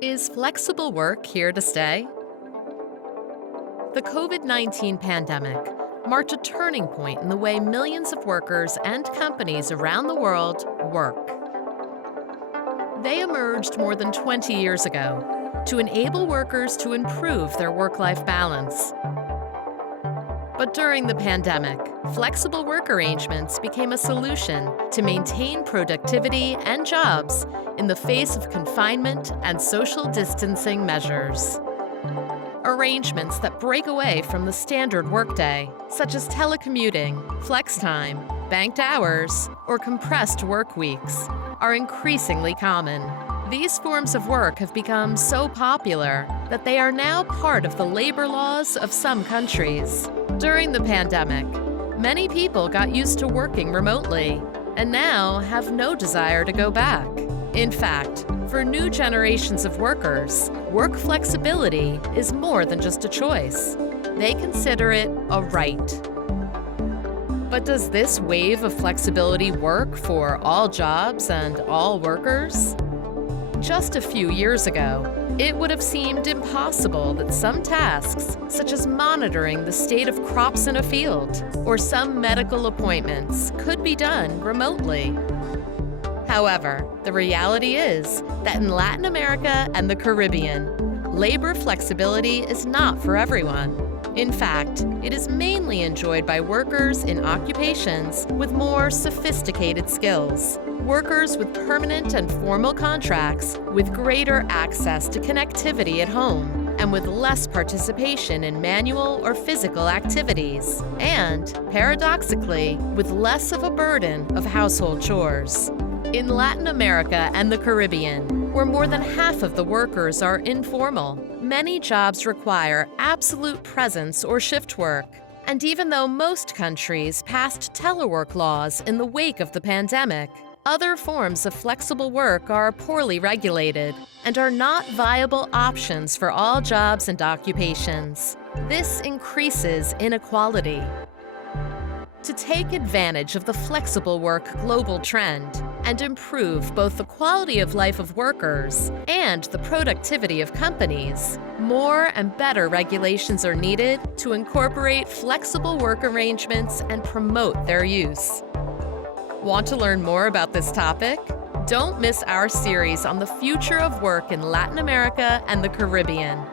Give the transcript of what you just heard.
Is flexible work here to stay? The COVID-19 pandemic marked a turning point in the way millions of workers and companies around the world work. They emerged more than 20 years ago to enable workers to improve their work-life balance. But during the pandemic, flexible work arrangements became a solution to maintain productivity and jobs in the face of confinement and social distancing measures. Arrangements that break away from the standard workday, such as telecommuting, flex time, banked hours, or compressed work weeks, are increasingly common. These forms of work have become so popular that they are now part of the labor laws of some countries. During the pandemic, many people got used to working remotely and now have no desire to go back. In fact, for new generations of workers, work flexibility is more than just a choice. They consider it a right. But does this wave of flexibility work for all jobs and all workers? Just a few years ago, it would have seemed impossible that some tasks, such as monitoring the state of crops in a field or some medical appointments, could be done remotely. However, the reality is that in Latin America and the Caribbean, labor flexibility is not for everyone. In fact, it is mainly enjoyed by workers in occupations with more sophisticated skills. Workers with permanent and formal contracts, with greater access to connectivity at home, and with less participation in manual or physical activities, and, paradoxically, with less of a burden of household chores. In Latin America and the Caribbean, where more than half of the workers are informal, many jobs require absolute presence or shift work. And even though most countries passed telework laws in the wake of the pandemic, other forms of flexible work are poorly regulated and are not viable options for all jobs and occupations. This increases inequality. To take advantage of the flexible work global trend and improve both the quality of life of workers and the productivity of companies, more and better regulations are needed to incorporate flexible work arrangements and promote their use. Want to learn more about this topic? Don't miss our series on the future of work in Latin America and the Caribbean.